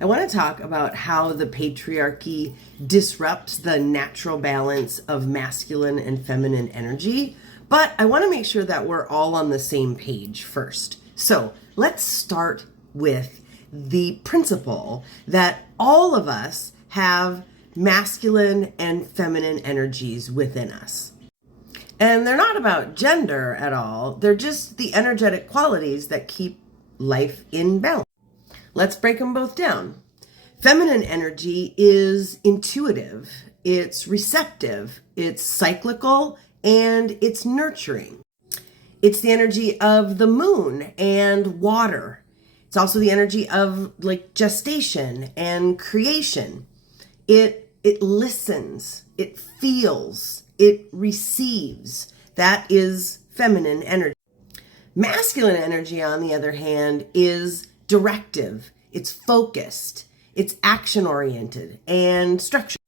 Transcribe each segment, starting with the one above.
I want to talk about how the patriarchy disrupts the natural balance of masculine and feminine energy, but I want to make sure that we're all on the same page first. So let's start with the principle that all of us have masculine and feminine energies within us. And they're not about gender at all. They're just the energetic qualities that keep life in balance. Let's break them both down. Feminine energy is intuitive, it's receptive, it's cyclical, and it's nurturing. It's the energy of the moon and water. It's also the energy of gestation and creation. It listens, it feels, it receives. That is feminine energy. Masculine energy, on the other hand, is directive, it's focused, it's action-oriented and structured.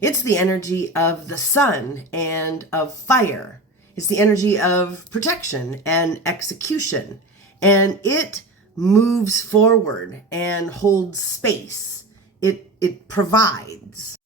It's the energy of the sun and of fire. It's the energy of protection and execution. And it moves forward and holds space. It provides.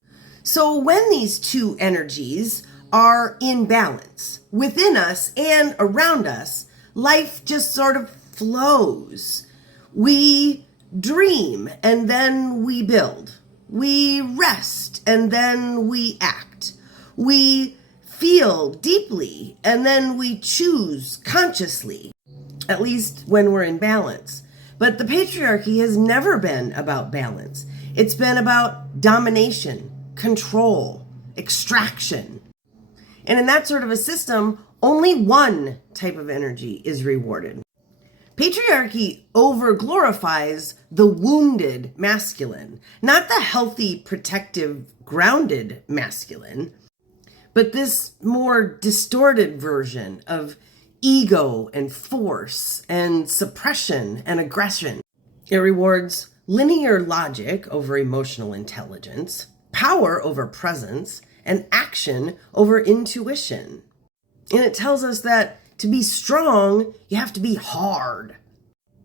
So when these two energies are in balance within us and around us, life just sort of flows. We dream and then we build. We rest and then we act. We feel deeply and then we choose consciously, at least when we're in balance. But the patriarchy has never been about balance. It's been about domination, control, extraction. And in that sort of a system, only one type of energy is rewarded. Patriarchy over-glorifies the wounded masculine, not the healthy, protective, grounded masculine, but this more distorted version of ego and force and suppression and aggression. It rewards linear logic over emotional intelligence, power over presence, and action over intuition. And it tells us that to be strong, you have to be hard.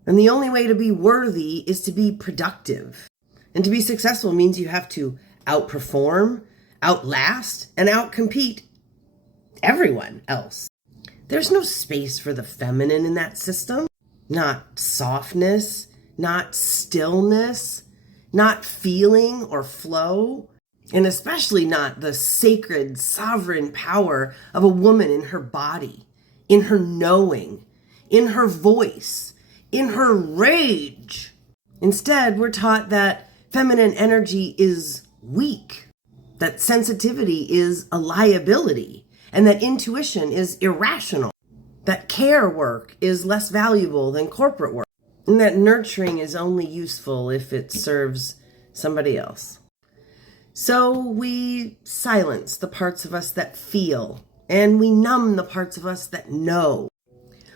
And the only way to be worthy is to be productive. And to be successful means you have to outperform, outlast, and outcompete everyone else. There's no space for the feminine in that system. Not softness, not stillness, not feeling or flow. And especially not the sacred, sovereign power of a woman in her body, in her knowing, in her voice, in her rage. Instead, we're taught that feminine energy is weak, that sensitivity is a liability, and that intuition is irrational, that care work is less valuable than corporate work, and that nurturing is only useful if it serves somebody else. So we silence the parts of us that feel, and we numb the parts of us that know.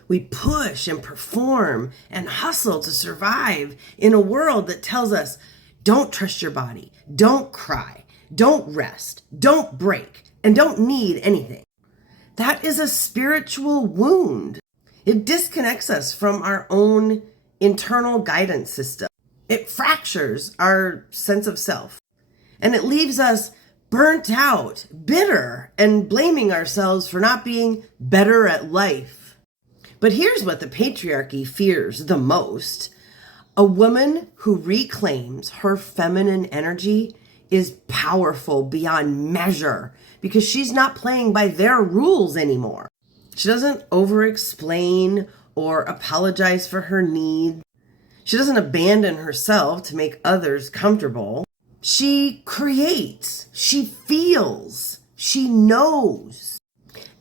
We push and perform and hustle to survive in a world that tells us, don't trust your body, don't cry, don't rest, don't break, and don't need anything. That is a spiritual wound. It disconnects us from our own internal guidance system. It fractures our sense of self. And it leaves us burnt out, bitter, and blaming ourselves for not being better at life. But here's what the patriarchy fears the most. A woman who reclaims her feminine energy is powerful beyond measure because she's not playing by their rules anymore. She doesn't over-explain or apologize for her needs. She doesn't abandon herself to make others comfortable. She creates, she feels, she knows.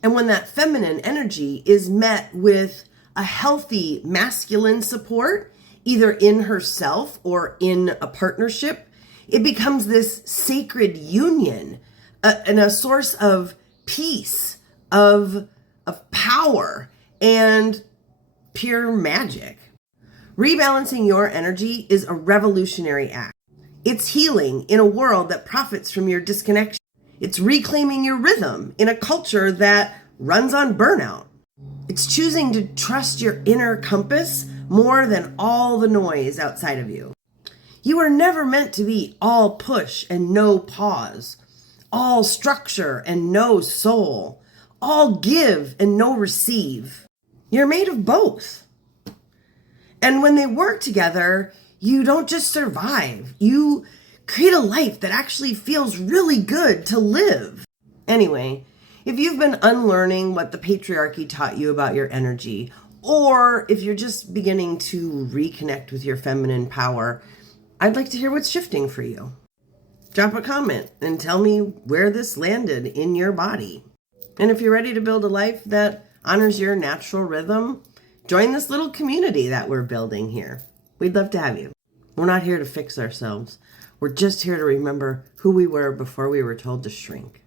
And when that feminine energy is met with a healthy masculine support, either in herself or in a partnership, it becomes this sacred union and a source of peace, of power, and pure magic. Rebalancing your energy is a revolutionary act. It's healing in a world that profits from your disconnection. It's reclaiming your rhythm in a culture that runs on burnout. It's choosing to trust your inner compass more than all the noise outside of you. You were never meant to be all push and no pause, all structure and no soul, all give and no receive. You're made of both. And when they work together, you don't just survive. You create a life that actually feels really good to live. Anyway, if you've been unlearning what the patriarchy taught you about your energy, or if you're just beginning to reconnect with your feminine power, I'd like to hear what's shifting for you. Drop a comment and tell me where this landed in your body. And if you're ready to build a life that honors your natural rhythm, join this little community that we're building here. We'd love to have you. We're not here to fix ourselves. We're just here to remember who we were before we were told to shrink.